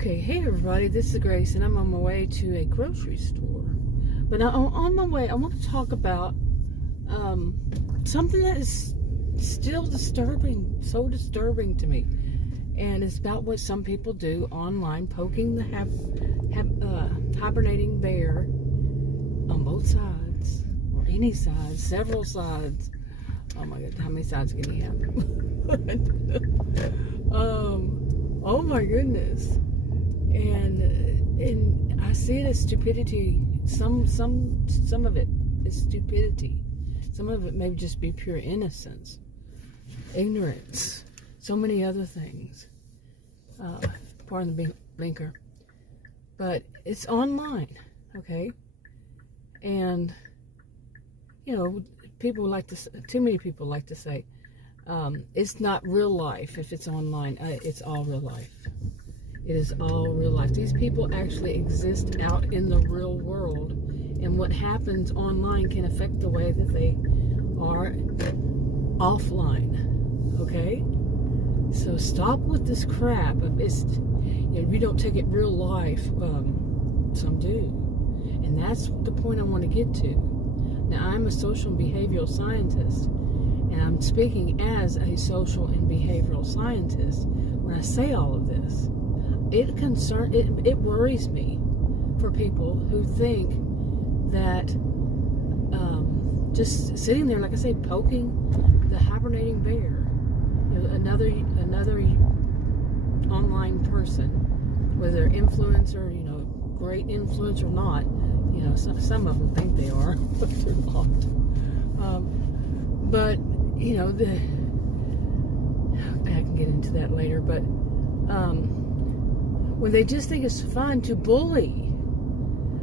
Okay, hey everybody, this is Grace, and I'm on my way to a grocery store. But on my way, I want to talk about something that is still disturbing, so disturbing to me. And it's about what some people do online, poking the hibernating bear on both sides, or any sides, several sides. Oh my God, how many sides can he have? Oh my goodness. And I see it as stupidity. Some of it is stupidity. Some of it may just be pure innocence, ignorance, so many other things. Pardon the blinker. But it's online, okay? And, you know, too many people like to say, it's not real life if it's online. It's all real life. It is all real life. These people actually exist out in the real world, and what happens online can affect the way that they are offline. Okay? So stop with this crap. We don't take it real life. Some do, and that's the point I want to get to. Now, I'm a social and behavioral scientist, and I'm speaking as a social and behavioral scientist when I say all of this. It worries me for people who think that just sitting there, like I say, poking the hibernating bear, another online person, whether influencer, great influence or not, some of them think they are, but they're not. But I can get into that later. But when they just think it's fun to bully,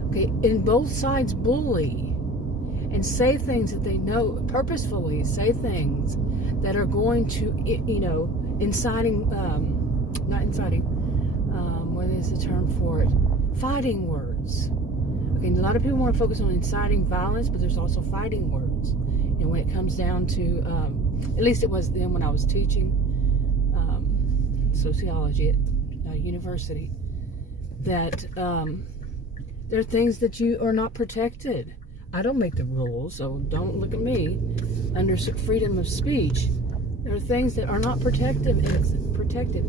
okay, and both sides bully and say things that they know, purposefully say things that are going to, what is the term for it? Fighting words. Okay, a lot of people want to focus on inciting violence, but there's also fighting words. And when it comes down to, at least it was then when I was teaching sociology at university, that there are things that you are not protected. I don't make the rules, so don't look at me. Under freedom of speech, there are things that are not protected,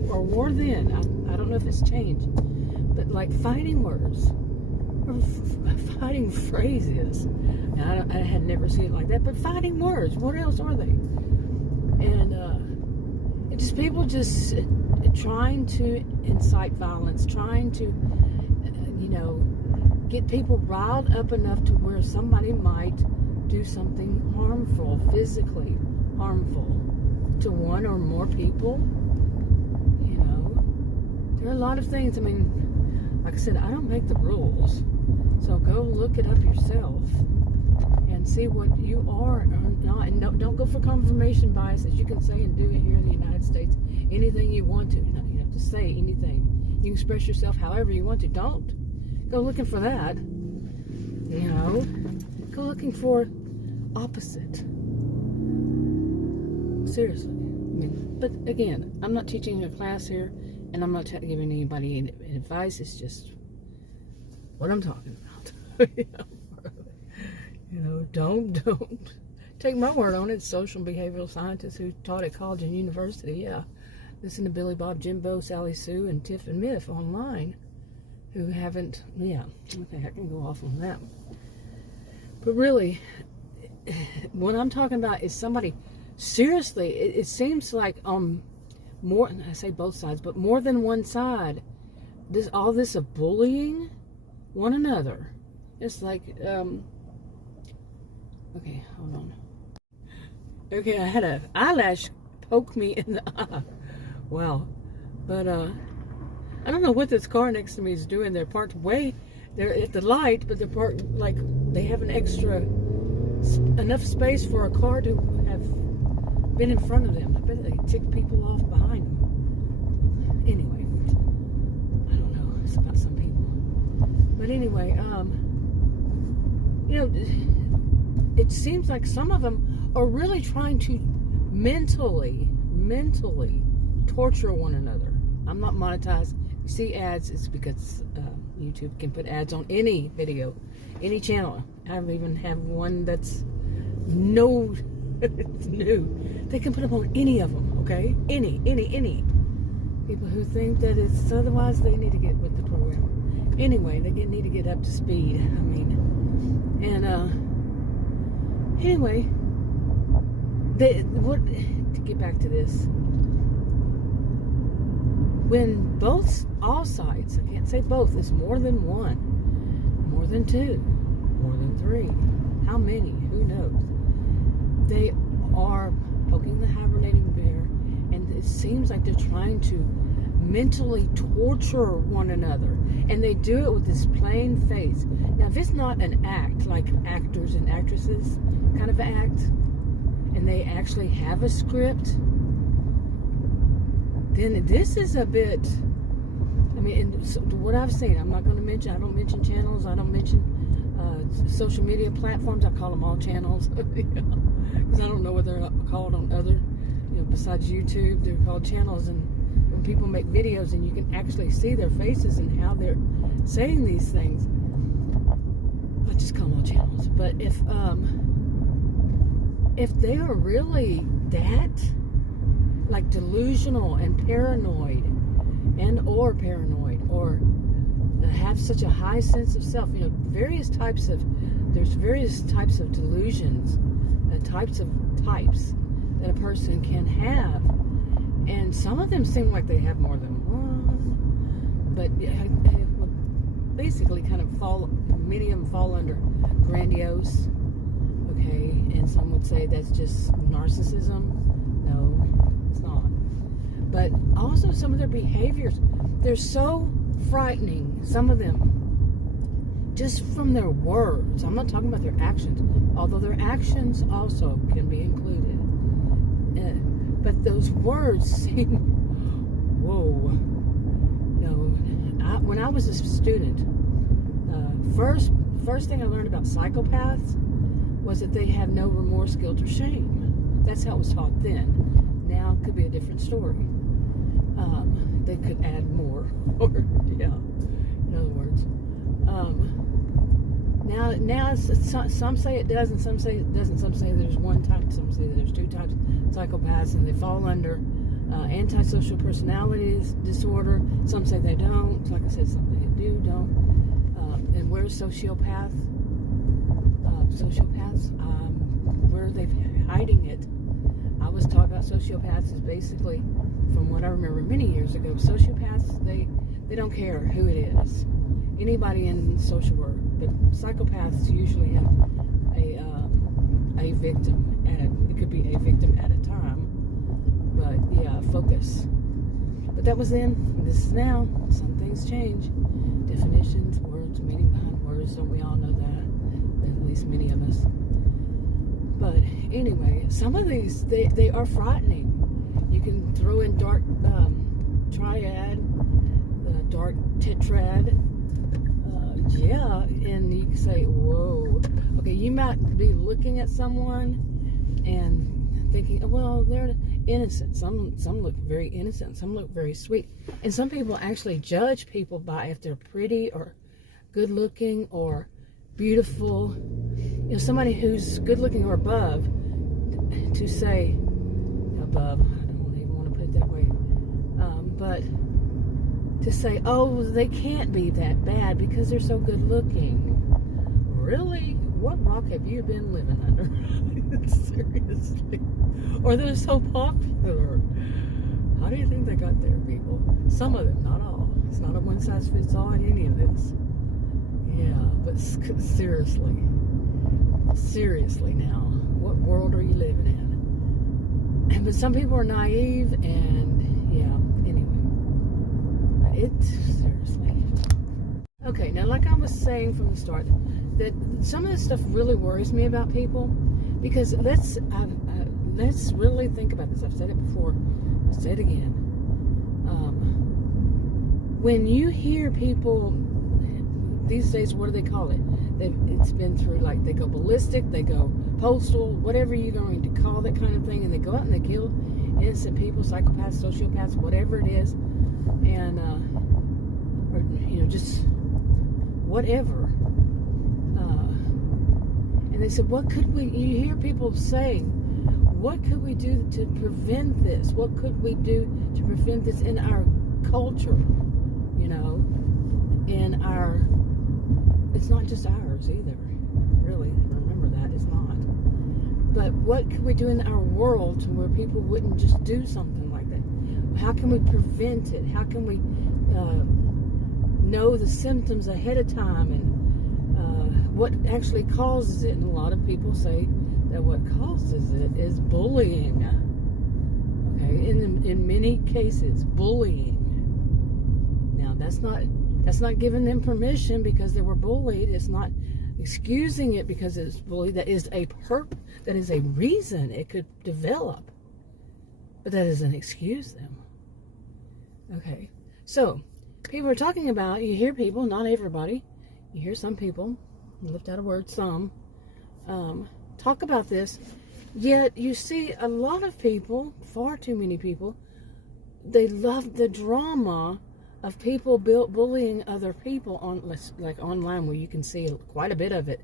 or were then. I don't know if it's changed, but like fighting words, or fighting phrases. And I had never seen it like that, but fighting words, what else are they? And people just trying to incite violence, trying to, get people riled up enough to where somebody might do something harmful, physically harmful to one or more people. There are a lot of things. I mean, like I said, I don't make the rules. So go look it up yourself and see what you are or not. And don't go for confirmation bias, as you can say and do it here in the United States. Anything you want to, to say anything. You can express yourself however you want to. Don't go looking for that. Go looking for opposite. Seriously. But again, I'm not teaching a class here, and I'm not giving anybody any advice. It's just what I'm talking about. Don't take my word on it. Social and behavioral scientists who taught at college and university, yeah. Listen to Billy Bob, Jimbo, Sally Sue, and Tiff and Miff online, who haven't, yeah. Okay, I can go off on that. But really, what I'm talking about is somebody, seriously, it seems like more, I say both sides, but more than one side, all this of bullying one another. It's like, okay, hold on. Okay, I had an eyelash poke me in the eye. Wow. But, I don't know what this car next to me is doing. They're parked they're at the light, but they're parked, like, they have enough space for a car to have been in front of them. I bet they tick people off behind them. Anyway, I don't know. It's about some people. But anyway, it seems like some of them are really trying to mentally torture one another. I'm not monetized. You see ads, it's because YouTube can put ads on any video, any channel. I even have one that's it's new. They can put them on any of them, okay? Any. People who think that it's otherwise, they need to get with the program. Anyway, they need to get up to speed. I mean, and anyway, to get back to this, when all sides, I can't say both, it's more than one, more than two, more than three, how many, who knows, they are poking the hibernating bear, and it seems like they're trying to mentally torture one another, and they do it with this plain face. Now, if it's not an act, like actors and actresses kind of act, and they actually have a script, then this is a bit, I mean, and so what I've seen, I don't mention channels, I don't mention social media platforms, I call them all channels, because I don't know what they're called on other, besides YouTube, they're called channels. And when people make videos and you can actually see their faces and how they're saying these things, I just call them all channels. But if they are really that, like, delusional and paranoid, or have such a high sense of self, there's various types of delusions, types that a person can have, and some of them seem like they have more than one, but basically kind of many of them fall under grandiose, okay, and some would say that's just narcissism. No, it's not. But also some of their behaviors, they're so frightening, some of them, just from their words. I'm not talking about their actions, although their actions also can be included. But those words seem, whoa. No, when I was a student, first thing I learned about psychopaths was that they have no remorse, guilt, or shame. That's how it was taught then. Now it could be a different story. They could add more, or in other words. Now some say it does, and some say it doesn't. Some say there's one type, some say there's two types of psychopaths, and they fall under antisocial personality disorder. Some say they don't. Like I said, some they don't. And where's sociopaths? Where are they hiding it? I was taught about sociopaths is basically, from what I remember many years ago, sociopaths, they don't care who it is. Anybody in social work. But psychopaths usually have a victim it could be a victim at a time. But yeah, focus. But that was then. This is now. Some things change. Definitions, words, meaning behind words. Don't we all know that? At least many of us. But anyway, some of these, they are frightening. You can throw in dark triad, dark tetrad. And you can say, whoa. Okay, you might be looking at someone and thinking, well, they're innocent. Some look very innocent. Some look very sweet. And some people actually judge people by if they're pretty or good looking or beautiful. Somebody who's good looking or above, to say above, I don't even want to put it that way, but to say, oh, they can't be that bad because they're so good looking. Really? What rock have you been living under? Seriously. Or they're so popular. How do you think they got there, people? Some of them, not all. It's not a one size fits all in any of this. Yeah, but seriously now, what world are you living in? But some people are naive, and seriously. Okay, now like I was saying from the start, that some of this stuff really worries me about people, because let's really think about this. I've said it before, I'll say it again. When you hear people these days, what do they call it? It's been through, like, they go ballistic, they go postal, whatever you're going to call that kind of thing, and they go out and they kill innocent people, psychopaths, sociopaths, whatever it is. and or just whatever. And they said, what could we? You hear people saying, what could we do to prevent this? What could we do to prevent this in our culture? In our, it's not just ours either. Really, remember that, it's not. But what could we do in our world to where people wouldn't just do something like that? How can we prevent it? How can we know the symptoms ahead of time, and what actually causes it? And a lot of people say that what causes it is bullying. Okay, in many cases, bullying. Now that's not giving them permission because they were bullied. It's not excusing it because it's bullied. That is a reason it could develop, but that doesn't excuse them. Okay, so people are talking about. You hear people, not everybody. You hear some people. Lift out a word, some. Talk about this, yet you see a lot of people, far too many people, they love the drama of people bullying other people like online, where you can see quite a bit of it.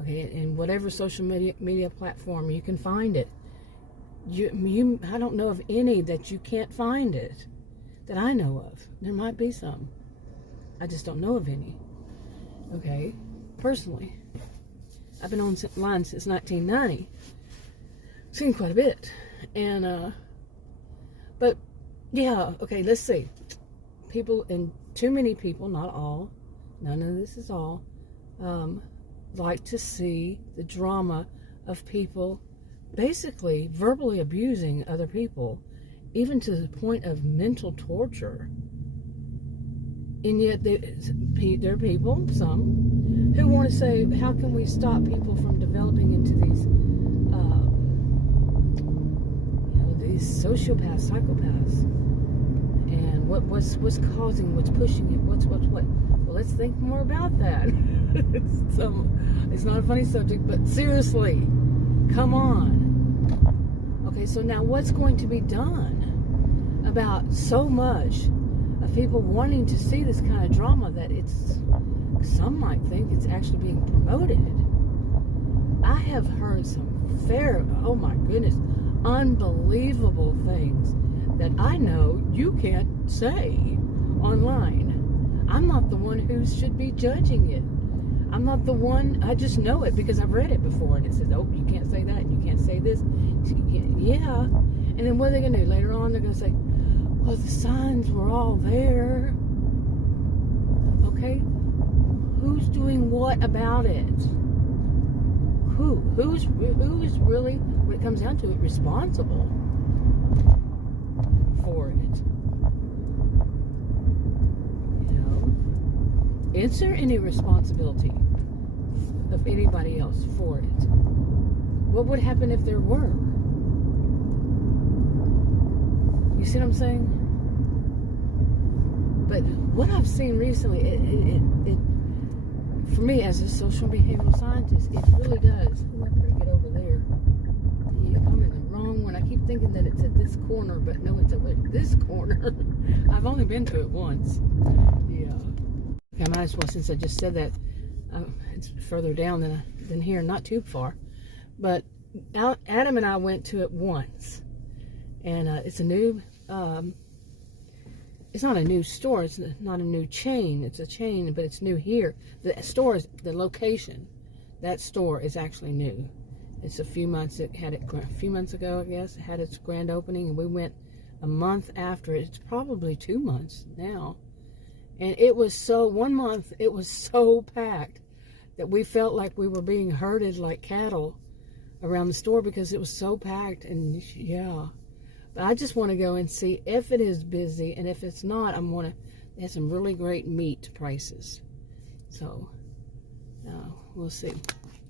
Okay, in whatever social media platform you can find it. I don't know of any that you can't find it, that I know of. There might be some. I just don't know of any. Okay, personally. I've been online since 1990. Seen quite a bit. And, but, yeah, okay, let's see. People, and too many people, not all, none of this is all, like to see the drama of people basically verbally abusing other people, even to the point of mental torture. And yet there are people, some, who want to say, how can we stop people from developing into these, these sociopaths, psychopaths? And what's causing, what's pushing it, what? Well, let's think more about that. It's not a funny subject, but seriously, come on. Okay, so now what's going to be done about so much of people wanting to see this kind of drama that some might think it's actually being promoted? I have heard some oh my goodness, unbelievable things that I know you can't say online. I'm not the one who should be judging it. I'm not the one, I just know it because I've read it before, and it says, oh, you can't say that, and you can't say this. Yeah. And then what are they going to do? Later on, they're going to say, well, the signs were all there. Okay? Who's doing what about it? Who's really, when it comes down to it, responsible for it? Is there any responsibility of anybody else for it? What would happen if there were? You see what I'm saying? But what I've seen recently, it for me as a social behavioral scientist, it really does. I better get over there. Yeah, I'm in the wrong one. I keep thinking that it's at this corner, but no, it's at this corner. I've only been to it once. Yeah. I might as well, since I just said that, it's further down than here, not too far. But Adam and I went to it once, and it's a new, it's not a new store, it's not a new chain, it's a chain, but it's new here. The store is, the location, that store is actually new. It's a few months ago, I guess, it had its grand opening, and we went a month after it. It's probably 2 months now. And it was one month, it was so packed that we felt like we were being herded like cattle around the store because it was so packed. And yeah, but I just want to go and see if it is busy, and if it's not, they have some really great meat prices. So, we'll see.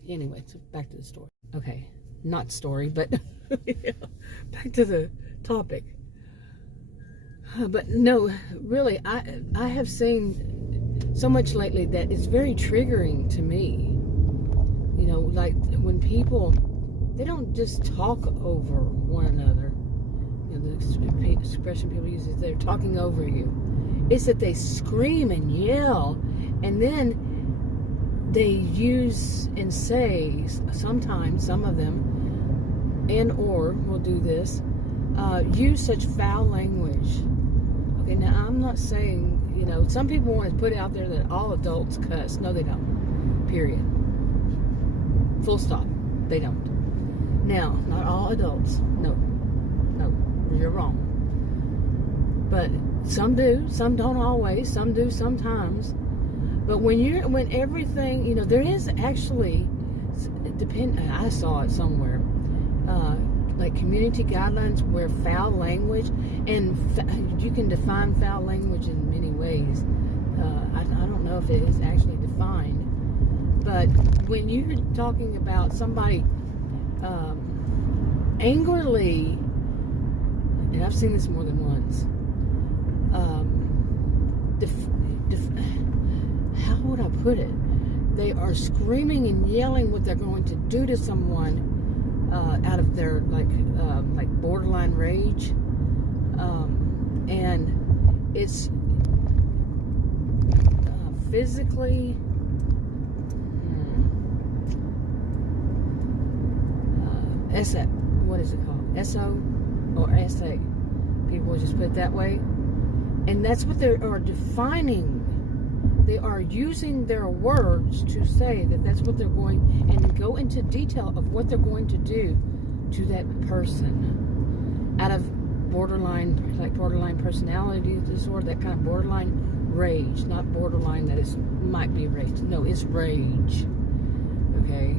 Anyway, so back to the story. Okay, not story, but yeah, back to the topic. But no, really, I have seen so much lately that it's very triggering to me. Like when people, they don't just talk over one another. the expression people use is they're talking over you. It's that they scream and yell, and then they use and say, sometimes, some of them, and or will do this, use such foul language. Okay, now I'm not saying, some people want to put out there that all adults cuss. No, they don't. Period. Full stop. They don't. Now, not all adults. No, you're wrong. But some do. Some don't always. Some do sometimes. But when everything, there is actually, I saw it somewhere, like community guidelines where foul language, and you can define foul language in many ways. I don't know if it is actually defined, but when you're talking about somebody angrily, and I've seen this more than once, how would I put it? They are screaming and yelling what they're going to do to someone out of their like borderline rage, and it's physically what is it called? SO or SA? People just put it that way, and that's what they are defining. They are using their words to say that that's what they're going, and go into detail of what they're going to do to that person out of borderline personality disorder, that kind of borderline rage, not borderline that is might be rage. No, it's rage. Okay,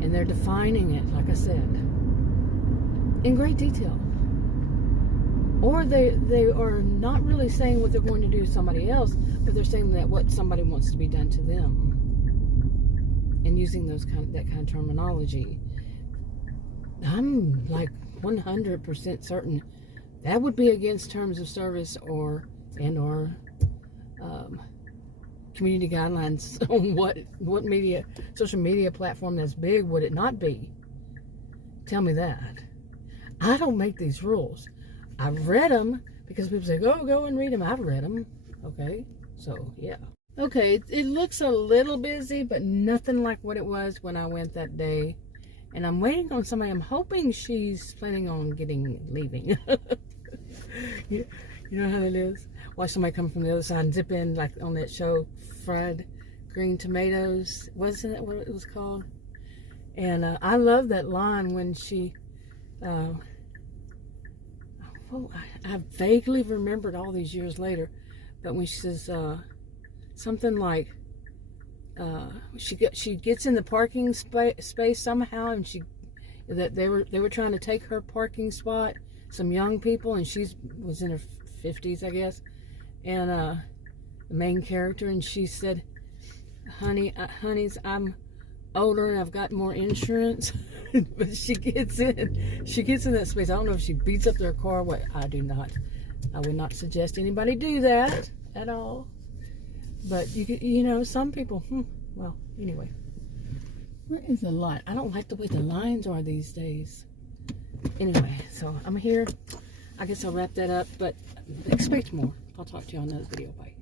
and they're defining it, like I said, in great detail. Or they are not really saying what they're going to do to somebody else, but they're saying that what somebody wants to be done to them, and using that kind of terminology. I'm like 100% certain that would be against terms of service or community guidelines on what media, social media platform that's big would it not be? Tell me that. I don't make these rules. I've read them because people say, go and read them. I've read them. Okay, so yeah. Okay, it looks a little busy, but nothing like what it was when I went that day. And I'm waiting on somebody. I'm hoping she's planning on leaving. you know how it is? Watch somebody come from the other side and zip in, like on that show, Fried Green Tomatoes. Wasn't that what it was called? And I love that line when she... I vaguely remembered all these years later, but when she says something like she gets in the parking space somehow, and they were trying to take her parking spot, some young people, and she was in her 50s, I guess, and the main character, and she said, honeys, I'm older and I've got more insurance. But she gets in that space. I don't know if she beats up their car. What? I would not suggest anybody do that at all. But some people, well, anyway. Where is the line? I don't like the way the lines are these days. Anyway, so I'm here. I guess I'll wrap that up, but expect more. I'll talk to you on another video. Bye.